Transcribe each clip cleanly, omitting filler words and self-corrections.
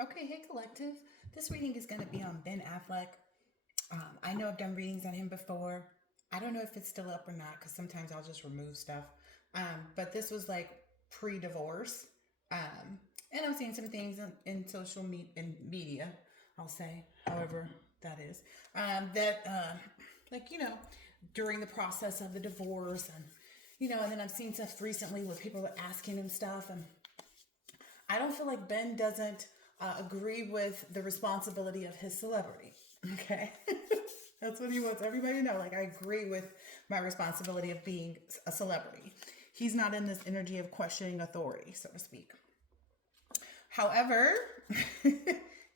Okay, hey collective. This reading is going to be on Ben Affleck. I know I've done readings on him before. I don't know if it's still up or not because sometimes I'll just remove stuff. But this was like pre-divorce, and I'm seeing some things in social media. I'll say, however that is, that like during the process of the divorce, and and then I've seen stuff recently where people are asking him stuff, and I don't feel like Ben doesn't agree with the responsibility of his celebrity. Okay. That's what he wants everybody to know. Like, I agree with my responsibility of being a celebrity. He's not in this energy of questioning authority, so to speak. However,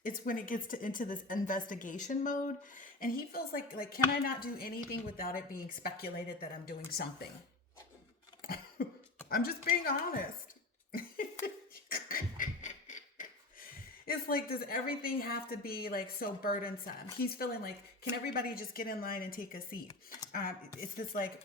it's when it gets into this investigation mode, and he feels like, can I not do anything without it being speculated that I'm doing something? I'm just being honest. It's like, does everything have to be like so burdensome? He's feeling like, can everybody just get in line and take a seat? It's this like,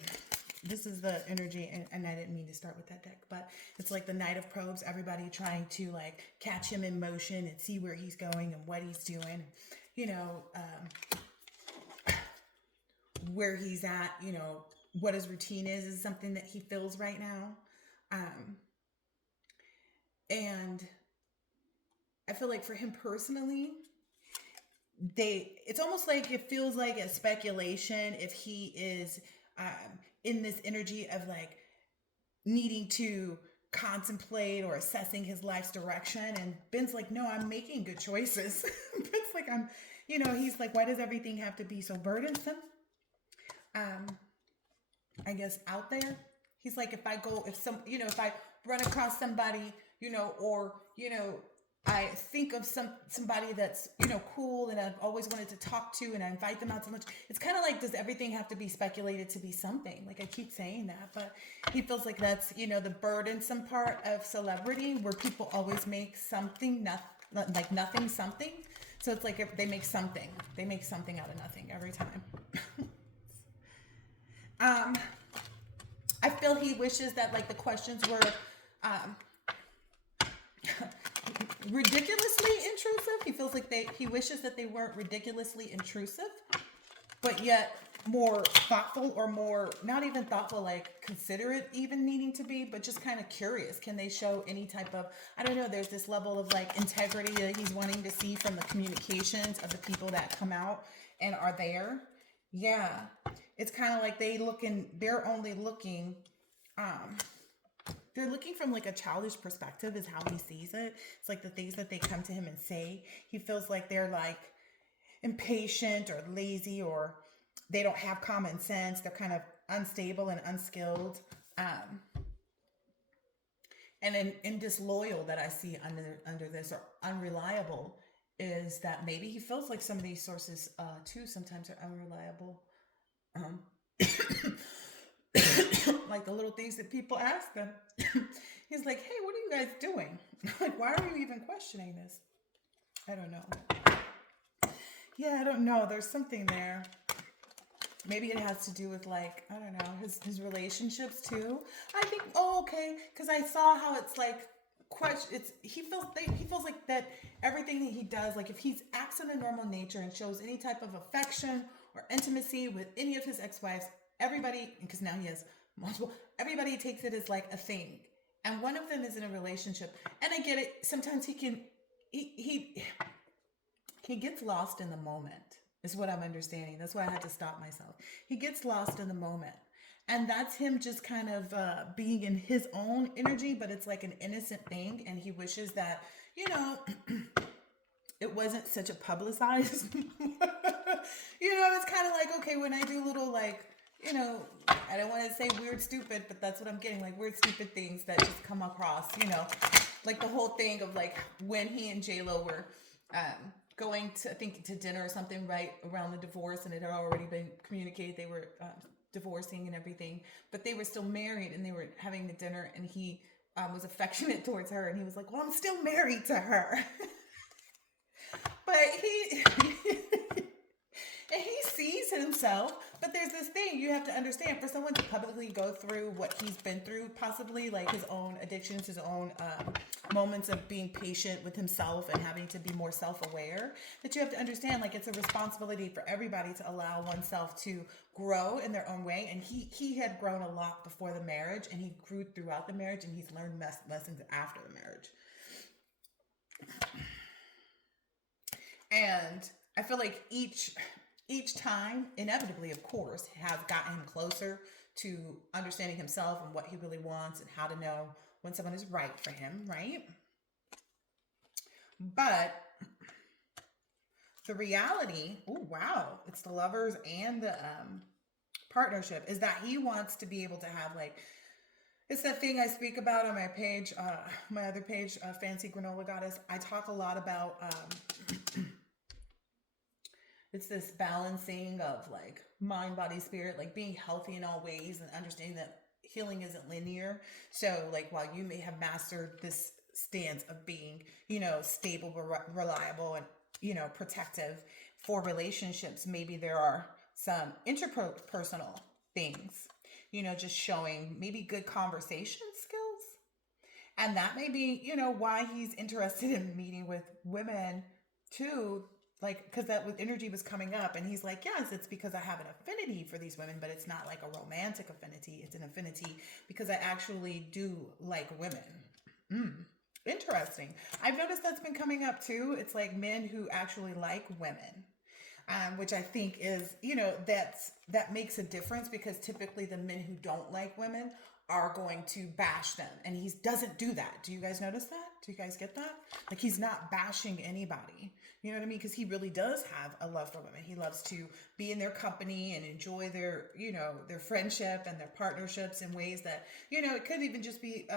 this is the energy, and I didn't mean to start with that deck, but it's like the Knight of Probes, everybody trying to like catch him in motion and see where he's going and what he's doing, where he's at, what his routine is something that he feels right now. And I feel like for him personally, it's almost like it feels like a speculation if he is in this energy of like needing to contemplate or assessing his life's direction. And Ben's like, no, I'm making good choices. Ben's like, he's like, why does everything have to be so burdensome? I guess out there. He's like, if I run across somebody, or, I think of somebody that's, cool and I've always wanted to talk to, and I invite them out to lunch. It's kind of like, does everything have to be speculated to be something? Like, I keep saying that, but he feels like that's, the burdensome part of celebrity, where people always make something, like nothing something. So it's like if they make something out of nothing every time. I feel he wishes that like the questions were ridiculously intrusive. He feels like he wishes that they weren't ridiculously intrusive, but yet more thoughtful, or more not even thoughtful, like considerate even needing to be, but just kind of curious. Can they show any type of, I don't know, there's this level of like integrity that he's wanting to see from the communications of the people that come out and are there. Yeah. It's kind of like they're only looking, they're looking from like a childish perspective is how he sees it. It's like the things that they come to him and say, he feels like they're like impatient or lazy, or they don't have common sense. They're kind of unstable and unskilled. And in disloyal that I see under this, or unreliable, is that maybe he feels like some of these sources too sometimes are unreliable. Like the little things that people ask them. He's like, hey, what are you guys doing? Like, why are you even questioning this? I don't know. Yeah, I don't know. There's something there. Maybe it has to do with like, I don't know, his relationships too. I think, okay, because I saw how it's like, he feels like that everything that he does, like if he's acts in a normal nature and shows any type of affection or intimacy with any of his ex-wives, everybody, because now he has multiple, everybody takes it as like a thing, and one of them is in a relationship. And I get it, sometimes he gets lost in the moment, is what I'm understanding. That's why I had to stop myself. He gets lost in the moment, and that's him just kind of being in his own energy, but it's like an innocent thing, and he wishes that it wasn't such a publicized it's kind of like, okay, when I do little like, I don't want to say weird stupid, but that's what I'm getting, like weird stupid things that just come across, like the whole thing of like when he and J-Lo were going to, I think, to dinner or something right around the divorce, and it had already been communicated they were divorcing and everything, but they were still married, and they were having the dinner, and he was affectionate towards her, and he was like, well, I'm still married to her. But he and he sees himself But there's this thing you have to understand, for someone to publicly go through what he's been through, possibly like his own addictions, his own moments of being patient with himself and having to be more self-aware, that you have to understand, like, it's a responsibility for everybody to allow oneself to grow in their own way. And he had grown a lot before the marriage, and he grew throughout the marriage, and he's learned lessons after the marriage. And I feel like each time, inevitably, of course, has gotten him closer to understanding himself and what he really wants and how to know when someone is right for him, right? But the reality, oh wow, it's the lovers and the partnership, is that he wants to be able to have, like, it's that thing I speak about on my page, my other page, Fancy Granola Goddess. I talk a lot about it's this balancing of like mind, body, spirit, like being healthy in all ways and understanding that healing isn't linear. So like while you may have mastered this stance of being, stable, reliable, and, protective for relationships, maybe there are some interpersonal things, just showing maybe good conversation skills. And that may be, why he's interested in meeting with women too, like, because that with energy was coming up, and he's like, yes, it's because I have an affinity for these women, but it's not like a romantic affinity. It's an affinity because I actually do like women. Interesting. I've noticed that's been coming up too. It's like men who actually like women. Which I think is, that makes a difference, because typically the men who don't like women are going to bash them, and he doesn't do that. Do you guys notice that? Do you guys get that? Like, he's not bashing anybody. You know what I mean? Because he really does have a love for women. He loves to be in their company and enjoy their, their friendship and their partnerships in ways that, it could even just be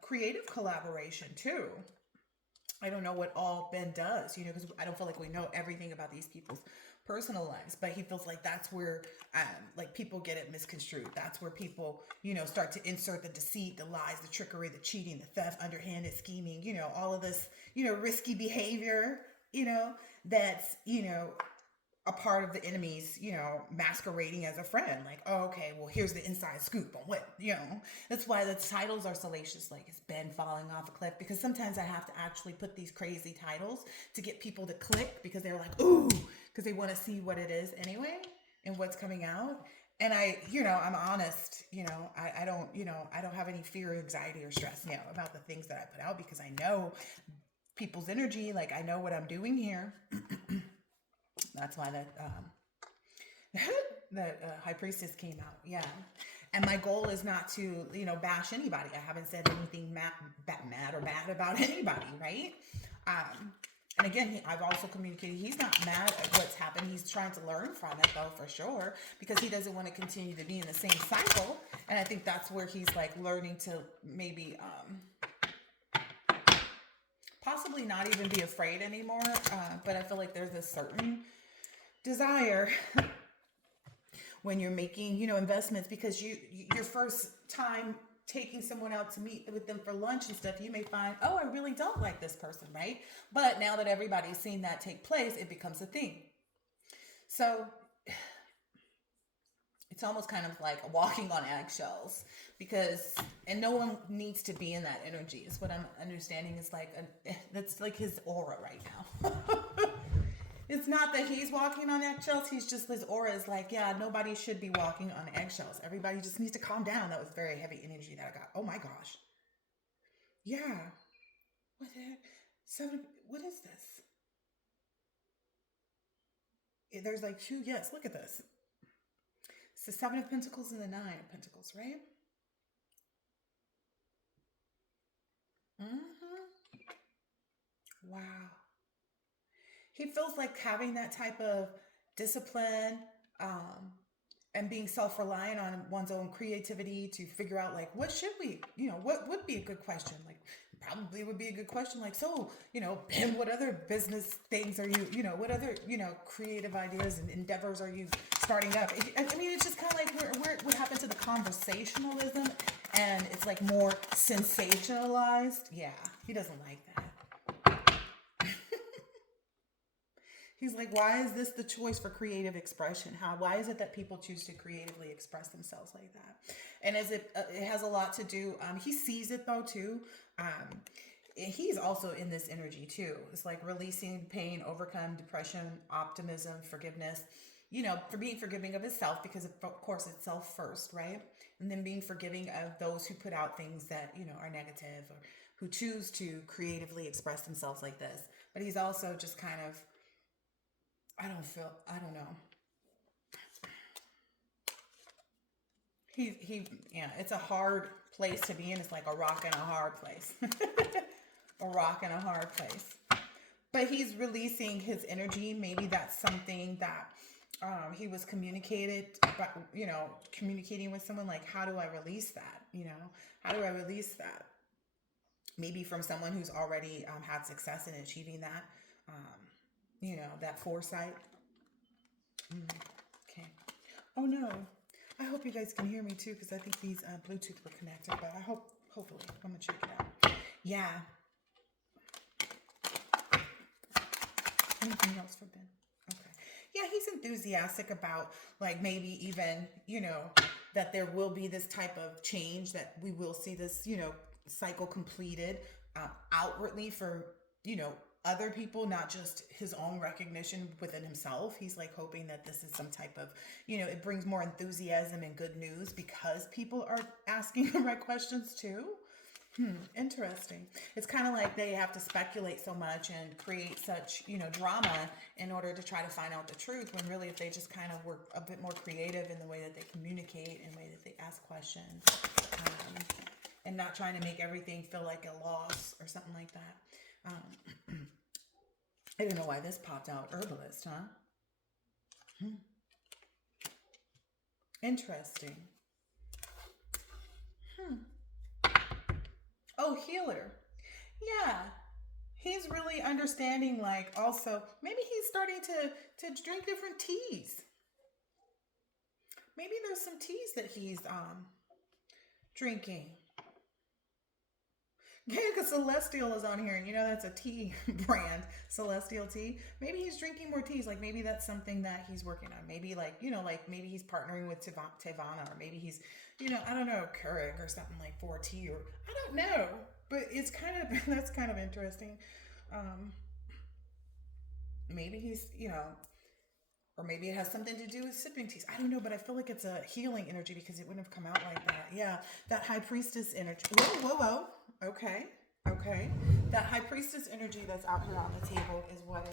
creative collaboration too. I don't know what all Ben does, because I don't feel like we know everything about these people's personal lives, but he feels like that's where like people get it misconstrued. That's where people, start to insert the deceit, the lies, the trickery, the cheating, the theft, underhanded scheming, all of this, risky behavior, that's, a part of the enemy's, masquerading as a friend. Like, oh, okay, well, here's the inside scoop on what, That's why the titles are salacious, like, is Ben falling off a cliff? Because sometimes I have to actually put these crazy titles to get people to click, because they're like, ooh, because they want to see what it is anyway and what's coming out. And I'm honest, I don't have any fear, anxiety, or stress, about the things that I put out, because I know people's energy. Like, I know what I'm doing here. That's why that High Priestess came out. Yeah. And my goal is not to, bash anybody. I haven't said anything mad or bad about anybody, right? And again, I've also communicated he's not mad at what's happened. He's trying to learn from it, though, for sure, because he doesn't want to continue to be in the same cycle. And I think that's where he's like learning to maybe possibly not even be afraid anymore. But I feel like there's a certain desire when you're making, investments, because your first time taking someone out to meet with them for lunch and stuff, you may find, oh, I really don't like this person, right? But now that everybody's seen that take place, it becomes a thing. So it's almost kind of like walking on eggshells, and no one needs to be in that energy. Is what I'm understanding is like, that's like his aura right now. It's not that he's walking on eggshells. He's just, his aura is like, yeah, nobody should be walking on eggshells. Everybody just needs to calm down. That was very heavy energy that I got. Oh my gosh. Yeah. What the heck? So, what is this? There's like two, yes, look at this. It's the 7 of Pentacles and the 9 of Pentacles, right? Wow. He feels like having that type of discipline, and being self-reliant on one's own creativity to figure out, like, what should we, what would be a good question? Like, probably would be a good question, like, so, Ben, what other business things are you, what other, creative ideas and endeavors are you starting up? I mean, it's just kind of like where what happened to the conversationalism, and it's like more sensationalized. Yeah, he doesn't like that. He's like, why is this the choice for creative expression? Why is it that people choose to creatively express themselves like that? And as it has a lot to do, he sees it though too. Um, he's also in this energy too. It's like releasing pain, overcome depression, optimism, forgiveness. For being forgiving of himself, because of course it's self first, right? And then being forgiving of those who put out things that are negative, or who choose to creatively express themselves like this. But he's also just kind of, I don't know. Yeah, it's a hard place to be in. It's like a rock and a hard place. A rock and a hard place. But he's releasing his energy. Maybe that's something that he was communicating with someone, like, how do I release that? How do I release that? Maybe from someone who's already had success in achieving that, that foresight. Okay. Oh no. I hope you guys can hear me too, because I think these Bluetooth were connected, but hopefully, I'm gonna check it out. Yeah. Anything else for Ben? Okay. Yeah, he's enthusiastic about, like, maybe even, that there will be this type of change, that we will see this, cycle completed outwardly for, other people, not just his own recognition within himself. He's like hoping that this is some type of, it brings more enthusiasm and good news because people are asking the right questions too. Interesting. It's kind of like they have to speculate so much and create such, drama in order to try to find out the truth, when really if they just kind of were a bit more creative in the way that they communicate and the way that they ask questions, and not trying to make everything feel like a loss or something like that. I don't know why this popped out. Herbalist, huh? Interesting. Oh, healer. Yeah. He's really understanding, like, also, maybe he's starting to drink different teas. Maybe there's some teas that he's drinking. Yeah, because Celestial is on here, and that's a tea brand, Celestial tea. Maybe he's drinking more teas. Like, maybe that's something that he's working on. Maybe, like, maybe he's partnering with Tevana, or maybe he's, I don't know, Keurig or something, like, for tea, or I don't know. But it's kind of, that's kind of interesting. Maybe he's, or maybe it has something to do with sipping teas. I don't know, but I feel like it's a healing energy, because it wouldn't have come out like that. Yeah, that high priestess energy. Whoa, whoa, whoa. Okay. That high priestess energy that's out here on the table is what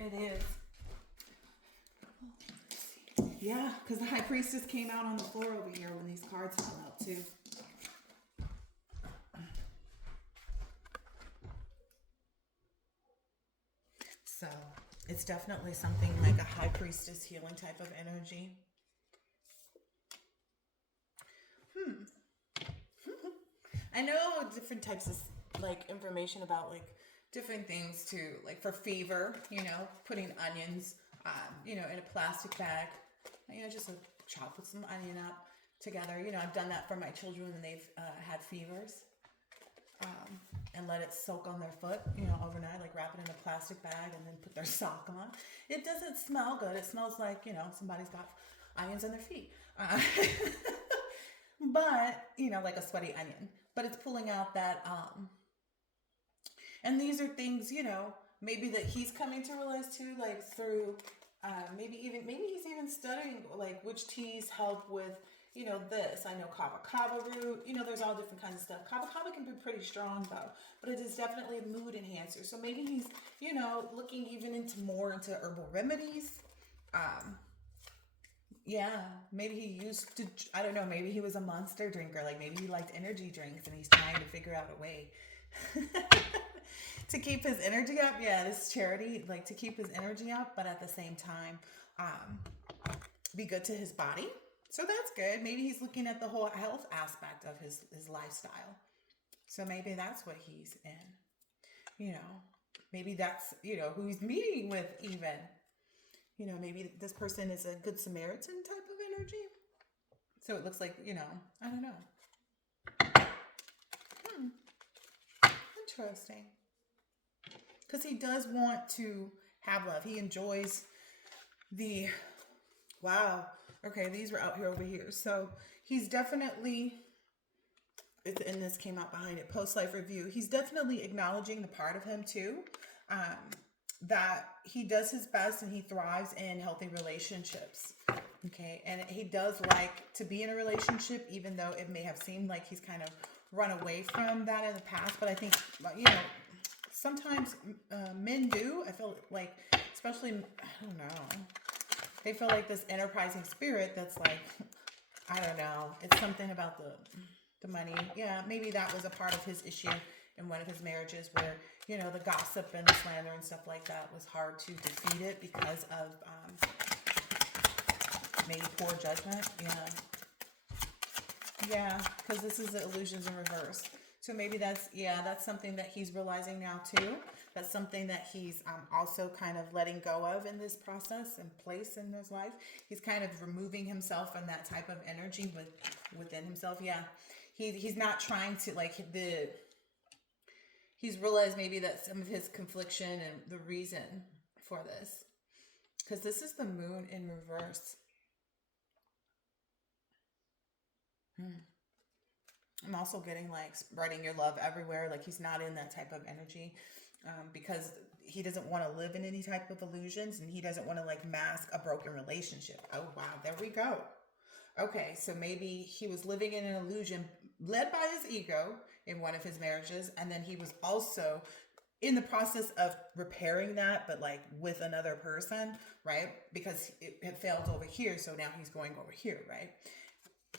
it is. Yeah, because the high priestess came out on the floor over here when these cards fell out too. So it's definitely something like a high priestess healing type of energy. I know different types of, like, information about, like, different things too, like for fever, putting onions, in a plastic bag, just put some onion up together. I've done that for my children when they've had fevers, and let it soak on their foot, overnight, like wrap it in a plastic bag and then put their sock on. It doesn't smell good. It smells like, somebody's got onions on their feet. But, like a sweaty onion. But it's pulling out that, and these are things, maybe that he's coming to realize too, like through, maybe he's even studying, like, which teas help with, this. I know kava root, there's all different kinds of stuff. Kava can be pretty strong though, but it is definitely a mood enhancer. So maybe he's, looking even into herbal remedies. Yeah, maybe he used to, I don't know, maybe he was a Monster drinker. Like, maybe he liked energy drinks and he's trying to figure out a way to keep his energy up. Yeah, this charity, like, to keep his energy up, but at the same time, be good to his body. So that's good. Maybe he's looking at the whole health aspect of his lifestyle. So maybe that's what he's in. Maybe that's, who he's meeting with even. Maybe this person is a Good Samaritan type of energy. So it looks like, I don't know. Interesting. Because he does want to have love. He enjoys the, wow. Okay, these were out here over here. So he's definitely, and this came out behind it, post-life review. He's definitely acknowledging the part of him too, um, that he does his best and he thrives in healthy relationships. Okay, and he does like to be in a relationship, even though it may have seemed like he's kind of run away from that in the past. But I think, sometimes men do. I feel like, especially, I don't know, they feel like this enterprising spirit that's like, I don't know, it's something about the money. Yeah, maybe that was a part of his issue in one of his marriages where, the gossip and the slander and stuff like that was hard to defeat it because of maybe poor judgment. Yeah, because this is the illusions in reverse. So maybe that's something that he's realizing now too. That's something that he's also kind of letting go of in this process and place in his life. He's kind of removing himself from that type of energy within himself. Yeah, he's not trying to he's realized maybe that some of his confliction and the reason for this, because this is the moon in reverse. I'm also getting like spreading your love everywhere. Like he's not in that type of energy, because he doesn't want to live in any type of illusions, and he doesn't want to like mask a broken relationship. Oh, wow. There we go. Okay. So maybe he was living in an illusion led by his ego in one of his marriages. And then he was also in the process of repairing that, but like with another person, right? Because it failed over here. So now he's going over here, right?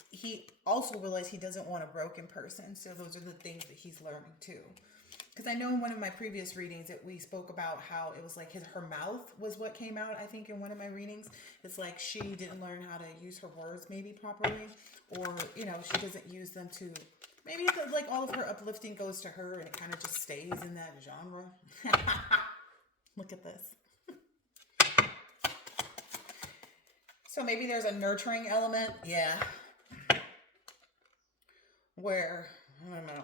He also realized he doesn't want a broken person. So those are the things that he's learning too. Because I know in one of my previous readings that we spoke about how it was like her mouth was what came out, I think, in one of my readings. It's like she didn't learn how to use her words maybe properly, or, she doesn't use them to, maybe like all of her uplifting goes to her and it kind of just stays in that genre. Look at this. So maybe there's a nurturing element. Yeah. Where, I don't know.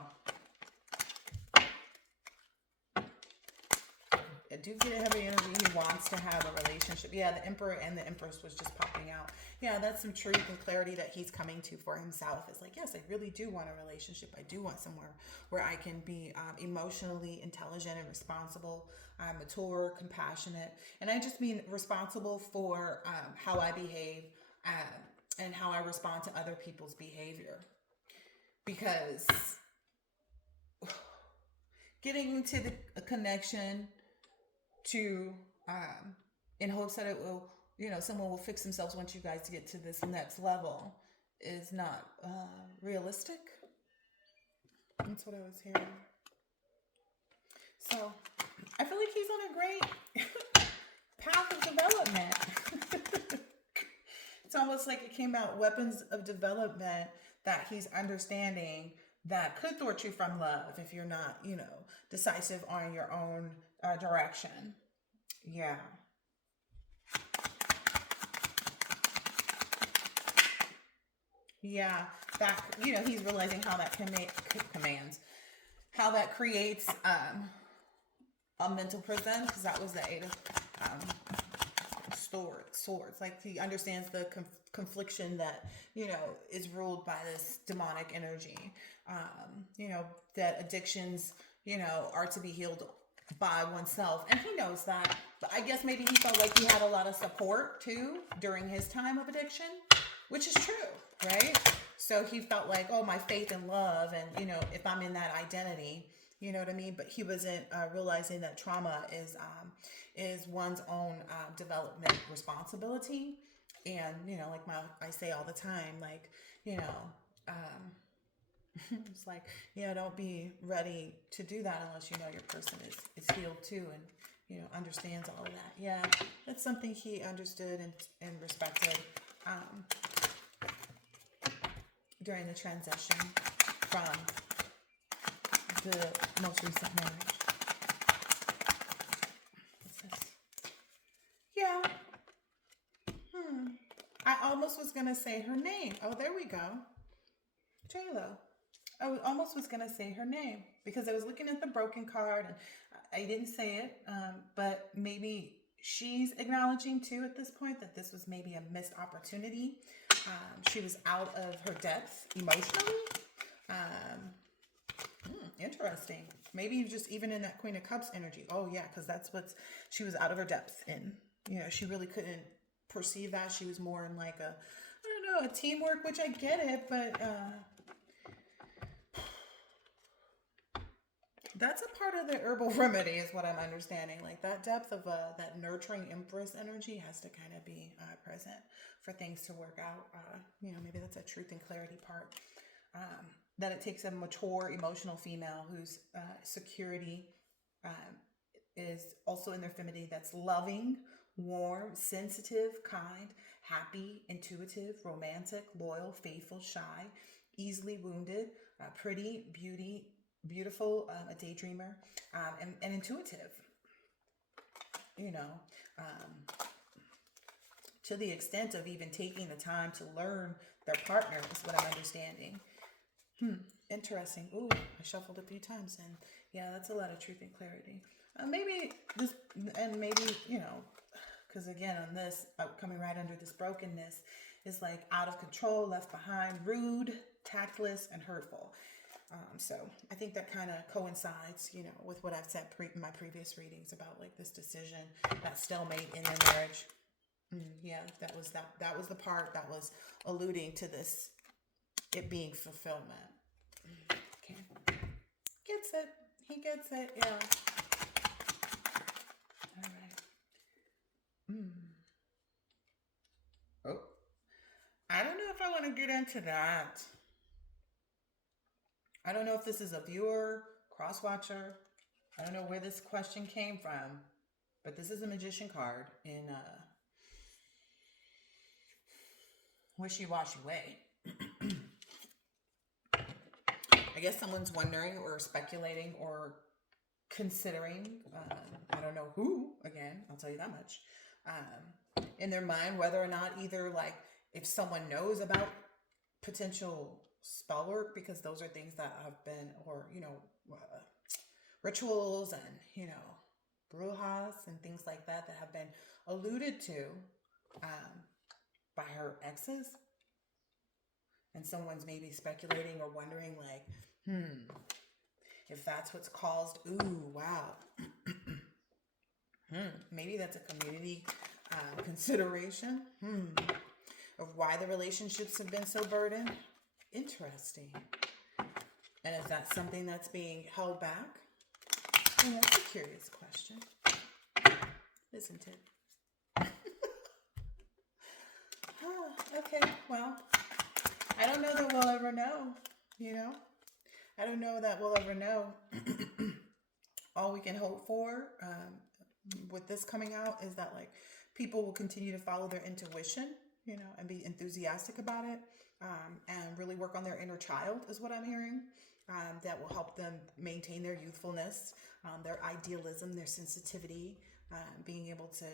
I do get a heavy energy. He wants to have a relationship. Yeah, the Emperor and the Empress was just popping out. Yeah, that's some truth and clarity that he's coming to for himself. It's like, yes, I really do want a relationship. I do want somewhere where I can be emotionally intelligent and responsible, mature, compassionate. And I just mean responsible for how I behave and how I respond to other people's behavior. Because getting into a connection to in hopes that it will, someone will fix themselves once you guys get to this next level is not realistic. That's what I was hearing. So I feel like he's on a great path of development. It's almost like it came out, weapons of development that he's understanding that could thwart you from love if you're not, decisive on your own direction. Yeah. Yeah. That, he's realizing how that commands, how that creates a mental prison, because that was the eight of swords. Like he understands the confliction that is ruled by this demonic energy. That addictions are to be healed by oneself, and he knows that. But I guess maybe he felt like he had a lot of support too during his time of addiction, which is true, right? So he felt like, oh, my faith and love, and if I'm in that identity, you know what I mean? But he wasn't realizing that trauma is one's own development responsibility. And, like I say all the time, like, it's like, don't be ready to do that unless your person is healed too and, understands all of that. Yeah, that's something he understood and respected during the transition from the most recent marriage. What's this? Yeah. I almost was going to say her name. Oh, there we go. J-Lo. I almost was going to say her name because I was looking at the broken card and I didn't say it, but maybe she's acknowledging too at this point that this was maybe a missed opportunity. She was out of her depth emotionally. Um, Interesting. Maybe just even in that Queen of Cups energy. Oh yeah, because that's what's she was out of her depth in. She really couldn't perceive that. She was more in like a, I don't know, a teamwork, which I get it, but that's a part of the herbal remedy, is what I'm understanding. Like that depth of that nurturing Empress energy has to kind of be present for things to work out. Maybe that's a truth and clarity part. That it takes a mature, emotional female whose security um, is also in their femininity, that's loving, warm, sensitive, kind, happy, intuitive, romantic, loyal, faithful, shy, easily wounded, pretty, beautiful, a daydreamer, and intuitive. You know, um, to the extent of even taking the time to learn their partner is what I'm understanding. Interesting. Ooh, I shuffled a few times, and yeah, that's a lot of truth and clarity. Maybe this, and maybe, because again, on this, coming right under this brokenness, is like out of control, left behind, rude, tactless, and hurtful. So I think that kind of coincides, with what I've said in my previous readings about like this decision, that stalemate in their marriage. Yeah, that was the part that was alluding to this, it being fulfillment. Okay. Gets it. He gets it. Yeah. All right. Oh, I don't know if I want to get into that. I don't know if this is a viewer, cross watcher. I don't know where this question came from, but this is a magician card in a wishy-washy way. I guess someone's wondering or speculating or considering, I don't know who, again, I'll tell you that much, in their mind, whether or not either like if someone knows about potential spell work, because those are things that have been, or, rituals and, brujas and things like that have been alluded to by her exes. And someone's maybe speculating or wondering like, if that's what's caused, ooh, wow. Maybe that's a community consideration of why the relationships have been so burdened. Interesting. And is that something that's being held back? Well, that's a curious question, isn't it? Okay, well, I don't know that we'll ever know, I don't know that we'll ever know. All we can hope for with this coming out is that like people will continue to follow their intuition, and be enthusiastic about it, and really work on their inner child is what I'm hearing. That will help them maintain their youthfulness, their idealism, their sensitivity, being able to,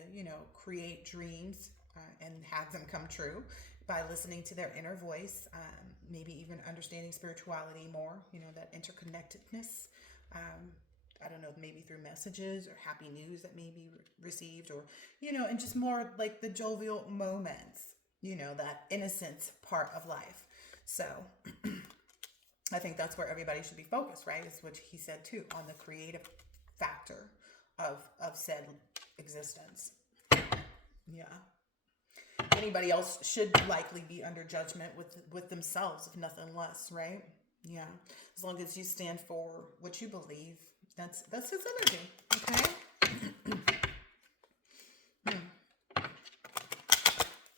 create dreams and have them come true by listening to their inner voice, maybe even understanding spirituality more, that interconnectedness. I don't know, maybe through messages or happy news that may be received, or, and just more like the jovial moments, that innocence part of life. So I think that's where everybody should be focused, right? Is what he said too, on the creative factor of said existence. Yeah. Anybody else should likely be under judgment with themselves, if nothing less, right? Yeah. As long as you stand for what you believe, that's his energy. Okay.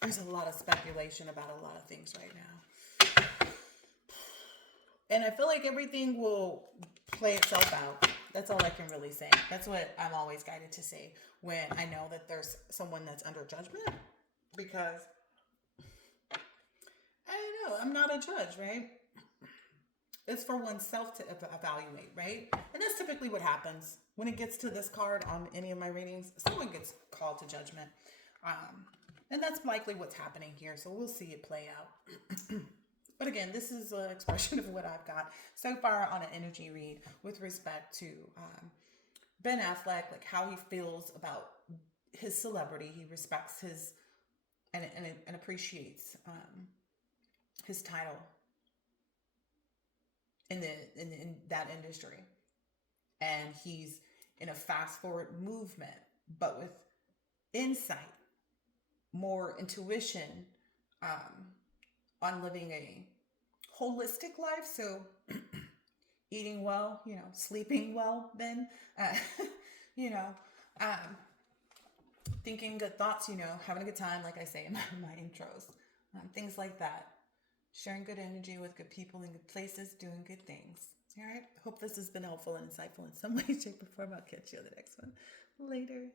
There's a lot of speculation about a lot of things right now. And I feel like everything will play itself out. That's all I can really say. That's what I'm always guided to say when I know that there's someone that's under judgment. Because, I don't know, I'm not a judge, right? It's for oneself to evaluate, right? And that's typically what happens when it gets to this card on any of my readings. Someone gets called to judgment. And that's likely what's happening here. So we'll see it play out. But again, this is an expression of what I've got so far on an energy read with respect to Ben Affleck, like how he feels about his celebrity. He respects his and appreciates his title in that industry, and he's in a fast forward movement, but with insight, more intuition, um, on living a holistic life. So eating well, sleeping well, then, uh, you know, um, thinking good thoughts, having a good time, like I say in my intros, things like that. Sharing good energy with good people in good places, doing good things. All right. Hope this has been helpful and insightful in some way, shape, or form. I'll catch you on the next one later.